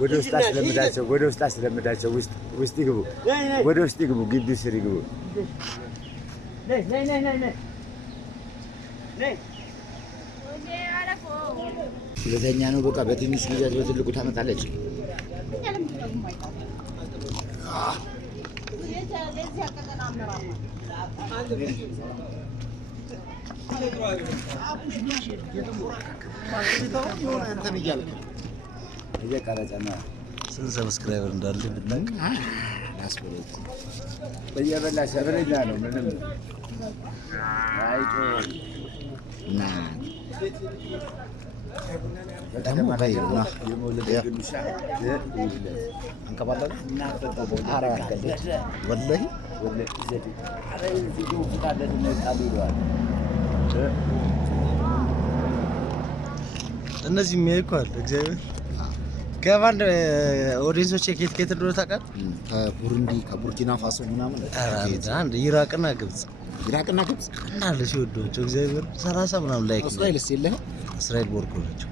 ወደ ውስጥ አስለምዳቸው ውስጥ ይግቡ ወደ ውስጥ ይግቡ ግቢ ስር ይግቡ ስለተኛ ነው በቃ በትንሽ ጊዜ በትልቁ ታመጣለች እየቀረጸና ስንት ሰብስክራይበር እንዳለ ብትነቅ ያስፈልግ በየበላ ሰብረኛ ነው ምንም አይቶ እና ደግሞ ባይና የሞለደ ግንሻ አንከባለለ እና ፈጠው አራ ያከለ ወላሂ ዘዴ አረ ቪዲዮ ፍቃደት ነው ቃል ይሏል እነዚህ የሚያይኳል እግዚአብሔር ከቫንድ ኦዲየንሶች ከየት እንደሆነ ታውቃለህ? ከቡሩንዲ ከቡርኪና ፋሶ ምናምን አንድ ኢራቅና ግብጽ እናለ ሲወዷቸው እግዚአብሔር 30 ምናምን ላይክ እስራኤልስ የለህ እስራኤል ቦርኮ ናቸው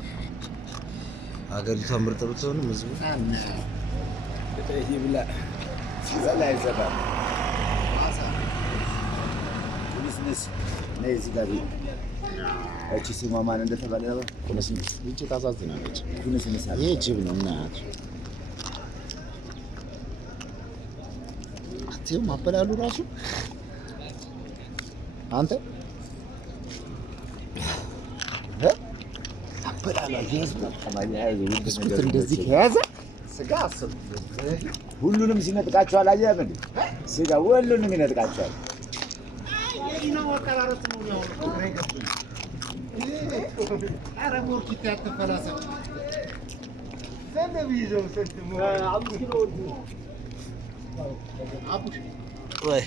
ሀገሪቷ ምርጥ ብትሆንም ህዝቡ እና ይብላ ላይ ዘባ ቢዝነስ ነዚህ ጋር እቺ ሲማ ማን እንደተባለ ነው ኩነስንስ እቺ ታሳዝናለች ኩነስንስ ይሄ ጅብ ነው እናት አትየው ማበላሉ ራሱ አንተ አበላሉ የህዝብ ብስኩት እንደዚህ ከያዘ ስጋ አስብ ሁሉንም ሲነጥቃቸው አላየህም እንዴ ስጋ ሁሉንም ይነጥቃቸዋል ነው አቀራረጥ ነው ያው አረቦር ኪታት ተፈላሰ ዘነብ ይዘው ሰጥሞ 5 ኪሎ አቡሽ ወይ